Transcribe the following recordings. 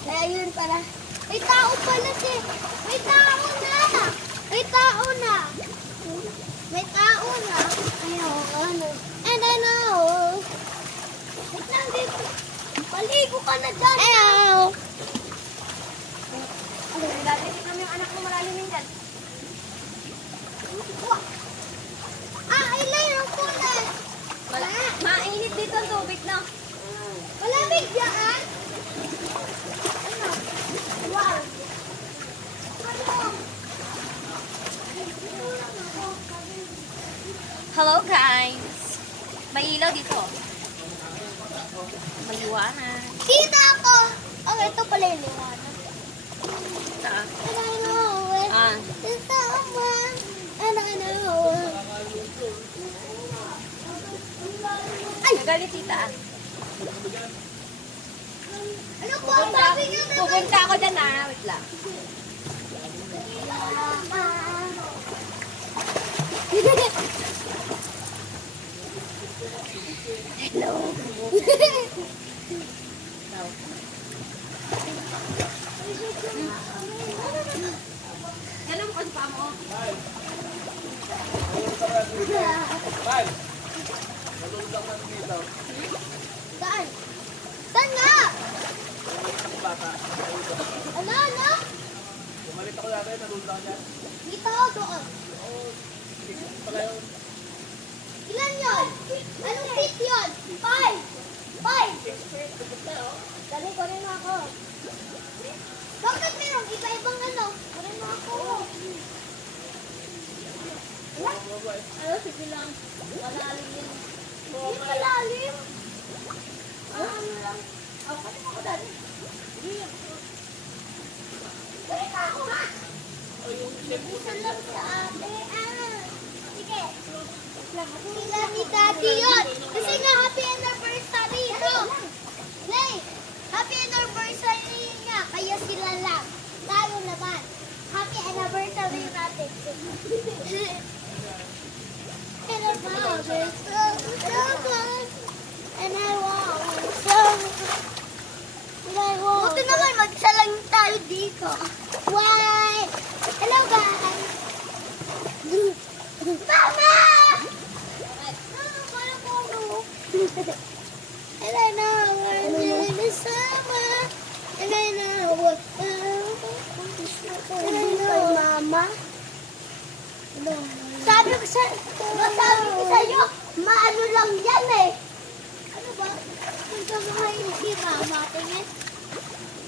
Kaya yun pala. May tao pala si. May tao na. May tao na. May tao na. Ayaw, ano. And I know. Wait lang dito. Paligo ka na dyan. Ayaw. Dati kami yung anak mo malalim yun dyan. Ilay ang kulay. Mainit dito ang tubig na. Malamig yan. Ano? Wow. Hello guys! May ilaw dito. Maliwanag. Dito ako. Oh, ito pala yung liwanag. Saan? And I know it. Ah. It's someone. And I know it. Nagalit tita. Ano po? Sabi niyo na Pupunta ako dyan ah. Wait lang. Hello. Alam mo kasi pa mo. Saan? Saan nga? Ano? Bumalik ako dati, nalulog ako dyan. Dito, doon. Ilan yun? Anong seat yun? 5. 5. Dali, kunin mo ako. Bakit merong iba-ibang ano? Kunin mo ako. Sige lang. Malalim yun. Hindi malalim. Ano lang. Kunin mo ako dali. Kunin mo ako ha. Isa lang sa ate. Sige. Sila ni Daddy yun. Kasi nga happy anniversary ito. Nay, happy anniversary niya. Kaya sila lang. Tayo naman. Happy anniversary natin. And I want it so much. And I want it so much. And I want it. Buti naman magsalang tayo dito. Why? Hello guys. Mama! And I know we're in the summer. And I know what and I know Mama. Sabi ko sa'yo, maano lang yan eh. Ano ba? Hanggang mga hindi Mama, tingin.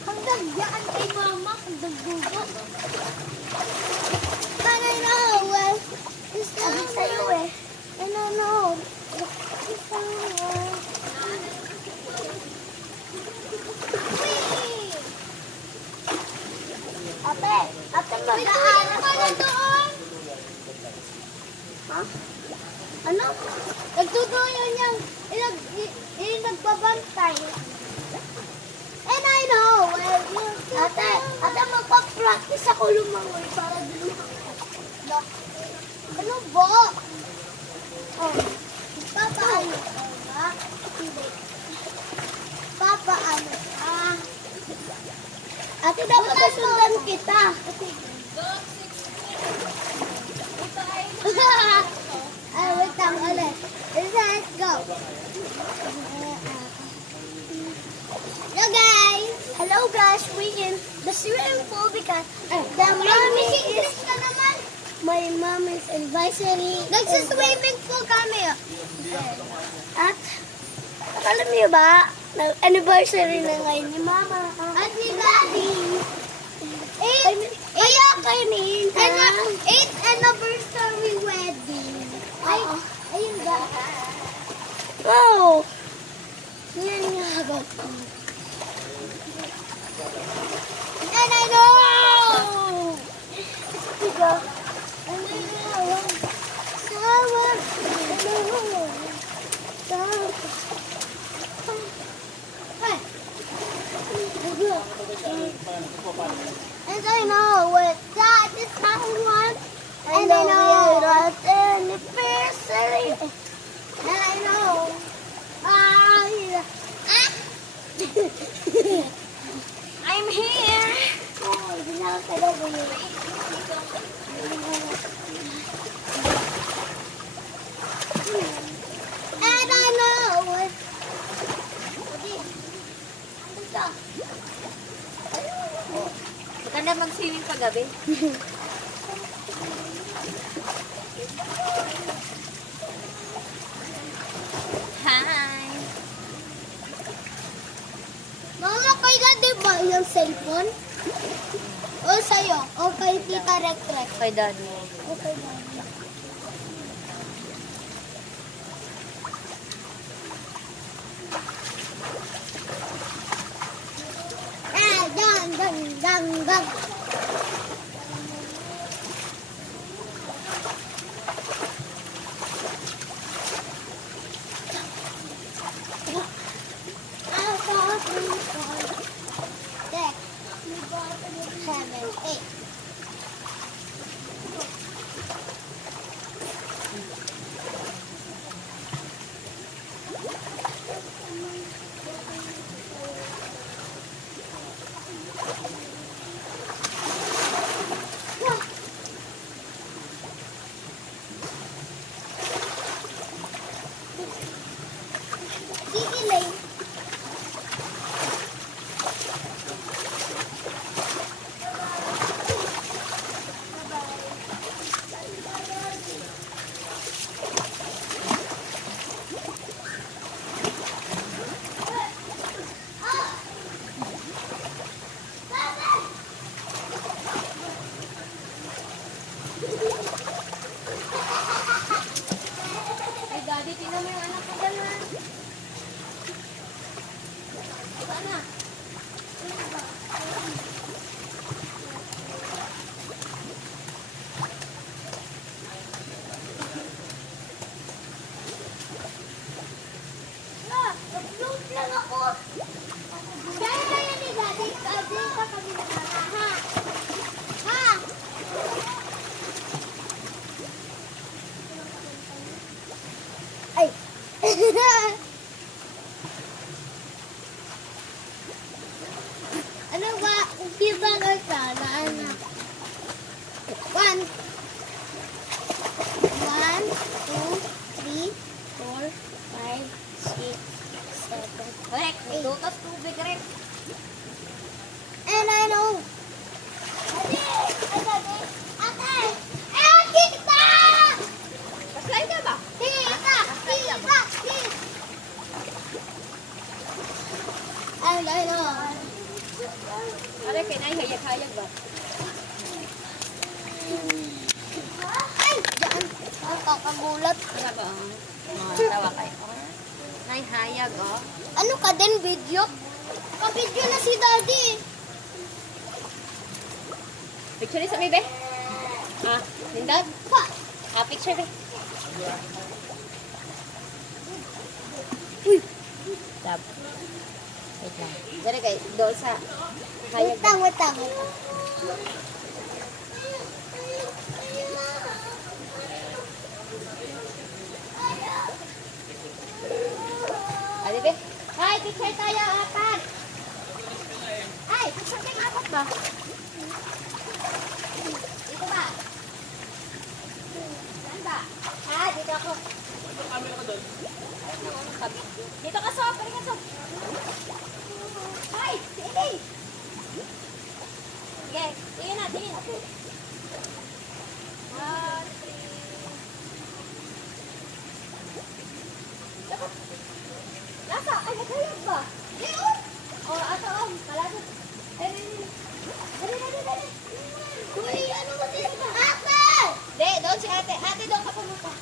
Hanggang yan kay Mama, hanggang gugo. And I know, well, sabi sa'yo eh. And I know, it's summer. Ate, magdaanan pala doon. Ha? Ano? Nagtutuyo niyang nagbabantay. And I know, well, ate, magpa-practice ako lumangoy para lumangoy. Ano ba? Oh, papaano ka ba? Hindi. Papaano ka? Ate, dapat nasundan kita. Ay, wait lang ulit. Let's go. Hello guys, we in the swimming pool because the mommy is my mommy's advisory. Nagsiswimming pool kami. At alam niyo ba, anniversary na ngayon ni Mama. At ni Daddy. Kaya kayo nihintay. 8th anniversary wedding. Ay, ayun ba? Wow! Yan nga ba? And I know! Diba? And I know. Someone. And I know what that is someone. And I know that anniversary. And I know. I'm here! Oh, hindi na ako talaga yun. I don't know. Okay. Ano to? Maganda mag-swimming paggabi. Hi! Mama, kailan di ba yung cellphone? O sa'yo? O kay Tita Rek-Rek? Kay daddy. O kay Daddy? Gang, gang, gang, gang. Seven, eight. Sige, Lane. Ay, daddy, tingnan mo yung anak ko dyan, ha? Sana. Mag-float lang ako. Dahil na yan ni Daddy. Daddy, sa kami ha? Ha? Ay. Ano ba? Di ba ka na anak? One. 1, 2, 3, 4, 5, 6, 7, Rek, magdutas tubig, Rek. and I know. Ate! Ate! Ate! Eh, tita! Paslay ka ba? Tita! Tita! Tita! And I know. Are, pinahayag-hayag ba? Ay! Diyan! Ang kakagulat. Ano ba? Mga tawa kayo. Nahayag, oh. Ano ka din, video? Pa-video na si Daddy. Picture sa bebe? Ah, nindad? Pa! Ah, picture be. Uy! Stop. Wait lang. Dari kay, doon sa hayag. Wait lang, wait lang. Adi be? Hi, picture tayo, apat. Ay, picture tayo, apat ba? Dito ba? Saan ba? Ah, dito ako. Camera ka doon. Ay, naman ang kabit. Dito ka, Sob. Pari ka, Sob. Ay, sige. Sige, tingin na, tingin. 1, 3. Nasa? Ay, nagkayag ba? Yun! O, ato, kalasot. Ay, dali, dali, dali. Uy, ano ba din ba? Ate! Di, doon si ate. Ate, doon ka pumunta.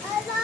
Ano?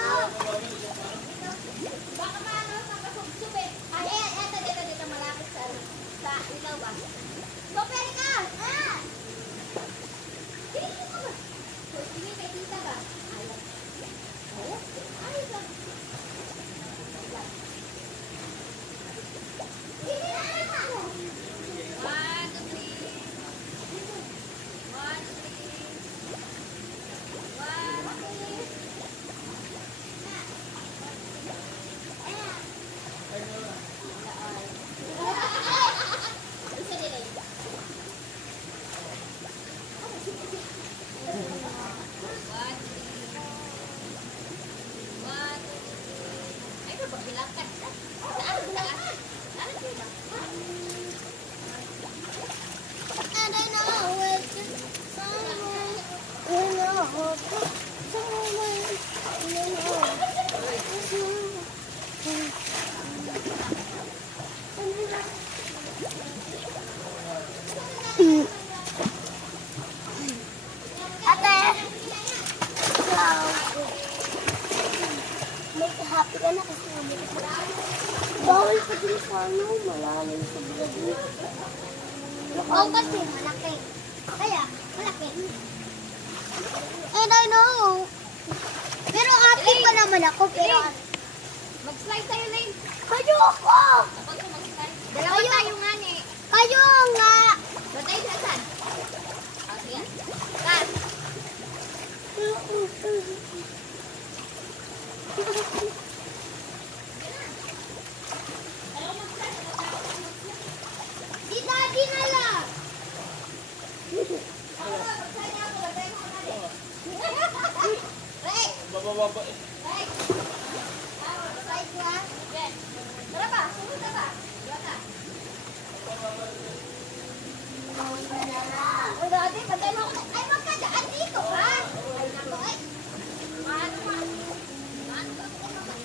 Bawal pa din sa ano, malalim sa bago. Oo, kasi malaki. Kaya, malaki. And I know. Pero happy pa naman ako. Pero Mag-slide tayo, Lane. kayo ako! Ako to mag-slide. Dalawa tayo nga ni. Kayo nga! Doon tayo sa saan? Sige. Kat. Si Daddy na lang! Bababa eh. Tara ba? Sumunta ba? Wala ka. Ang dati, pagay mo ako. Ay, magkadaan dito, ha? Ay, nako, ay. Paano ka?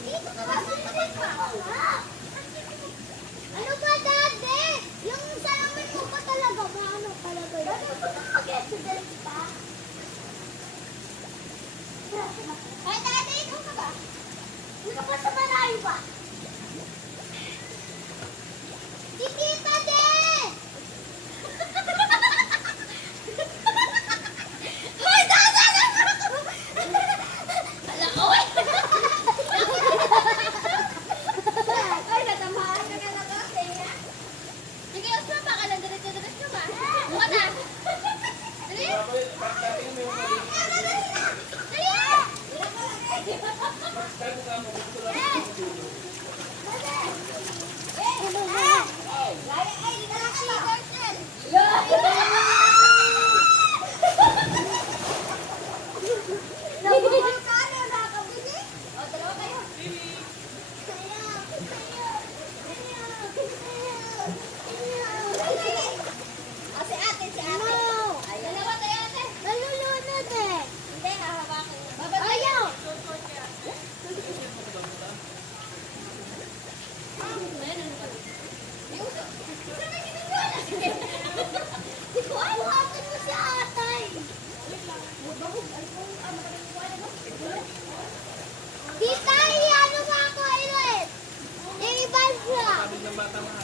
Dito ka ba? Ano ba, Daddy? Yung salamin mo pa talaga, maano talaga yun? Daddy, ba't ang mag-exercise pa? Ay, Daddy, ikaw ka ba? Dito ka sa malayo ba? Si Tita din! Ay, Daddy! Ala ko eh. Ay, natamaan ka na kasi. Sige, Osma, baka lang diretso-diretso ba? Buka na. Dali. Dati yung may mga Dalawa tayo, ate. Hindi, hahawakan niya. Ayaw! Buhatin mo si atay. Tita, ano ba ako, Ilet? Yung iba siya. sabi ng bata mga